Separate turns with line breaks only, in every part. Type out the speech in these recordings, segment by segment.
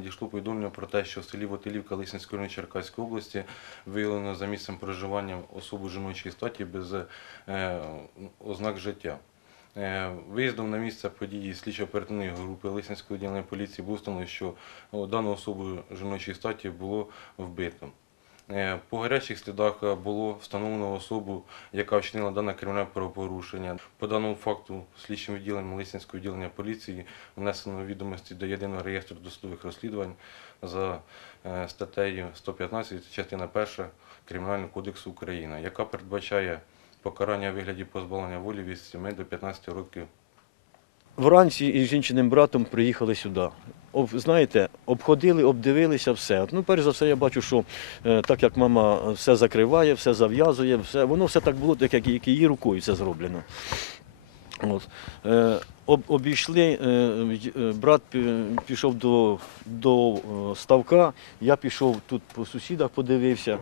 надійшло повідомлення про те, що в селі Вотилівка Лисинської району Черкаської області виявлено за місцем проживання особу жіночої статі без е, ознак життя. Е, Виїздом на місце події слідчо-оперативної групи Лисинської відділення поліції було встановлено, що дану особу жіночої статі було вбито. Е, По гарячих слідах е, було встановлено особу, яка вчинила дане кримінальне правопорушення. По даному факту слідчим відділенням Лисинського відділення поліції внесено відомості до єдиного реєстру досудових розслідувань за е, статтею 115, частина 1 Кримінального кодексу України, яка передбачає покарання у вигляді позбавлення волі від 7 до 15 років
Вранці із жінчиним братом приїхали сюди. Об, знаєте, обходили, обдивилися все. Ну, перш за все, я бачу, що е, так як мама все закриває, все зав'язує, все, воно все так було, так як, як її рукою це зроблено. От. Е, об, обійшли, е, е, брат пішов до, до е, ставка, я пішов тут по сусідах, подивився.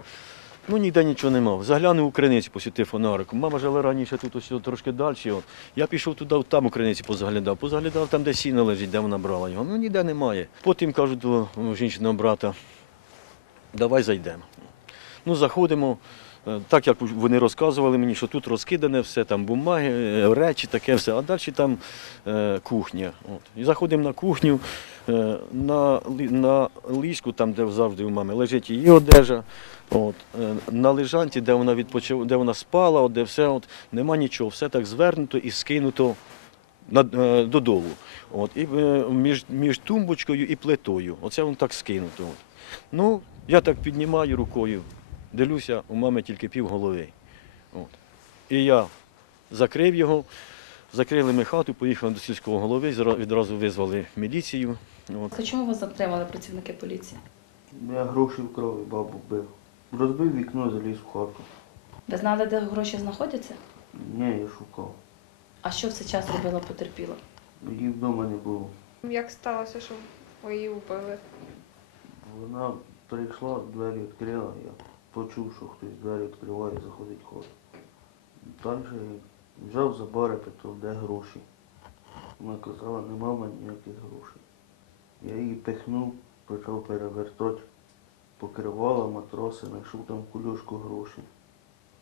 Ну, ніде нічого не мав. Заглянув у криниці, посвітив фонариком. Мама жила раніше тут ось трошки далі. От. Я пішов туди, там у криниці позаглядав. Позаглядав там, де сіно лежить, де вона брала його. Ну ніде немає. Потім кажу до жінчиного брата, давай зайдемо. Ну, заходимо. Е, Так як вони розказували мені, що тут розкидане все, там бумаги, е, речі, таке все, а далі там е, кухня. От. І заходимо на кухню, на, лі- на ліжку, там, де завжди у мами, лежить її одежа. От. Е, на лежанці, де вона відпочив, де вона спала, от, де все, от, нема нічого, все так звернуто і скинуто на, е, додолу. От, і е, між, між тумбочкою і плитою. Оце воно так скинуто. От. Ну, я так піднімаю рукою, дивлюся, у мами тільки пів голови. От. І я закрив його, закрили ми хату, поїхав до сільського голови, відразу визвали міліцію. От.
За чому вас затримали працівники поліції?
Я гроші вкрав і бабу бив. Розбив вікно, заліз в хату.
Ви знали, де гроші знаходяться?
Ні, я шукав.
А що в цей час робила потерпіла?
Її вдома не було.
Як сталося, що ви її вбили?
Вона прийшла, двері відкрила, я почув, що хтось двері відкриває, заходить в хату. Далі взяв за бари, питав, де гроші. Вона казала, нема в мене ніяких грошей. Я її пихнув, почав перевертати, покривала матроси, знайшов там кульошку гроші.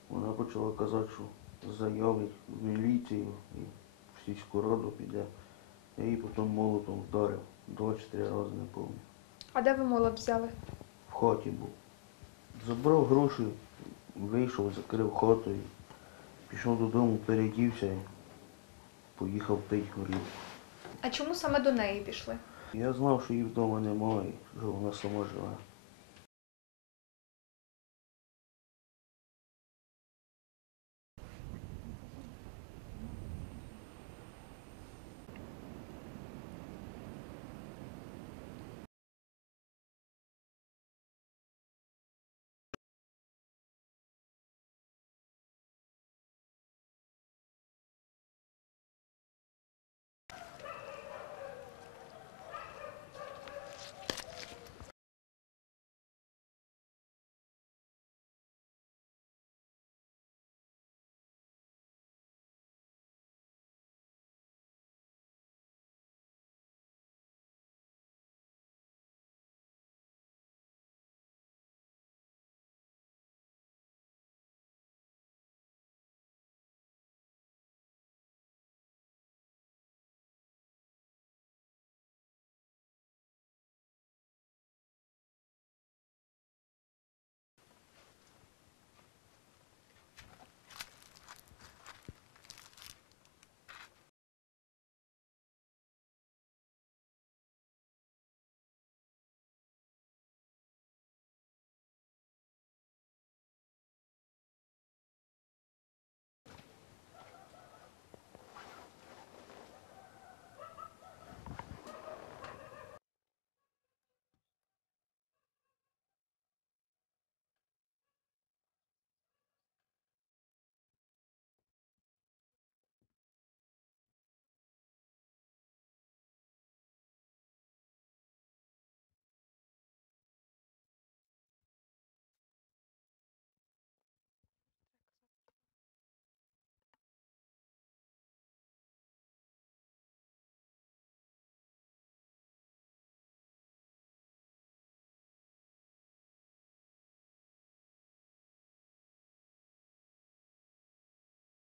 Вона почала казати, що заявить в міліцію і в сільську раду піде. Я її потім молотом вдарив. Два чи три рази не пам'ятаю.
А де ви молот взяли?
В хаті був. Забрав гроші, вийшов, закрив хату і пішов додому, передівся поїхав пити горілку.
А чому саме до неї пішли?
Я знав, що її вдома немає, що вона сама живе.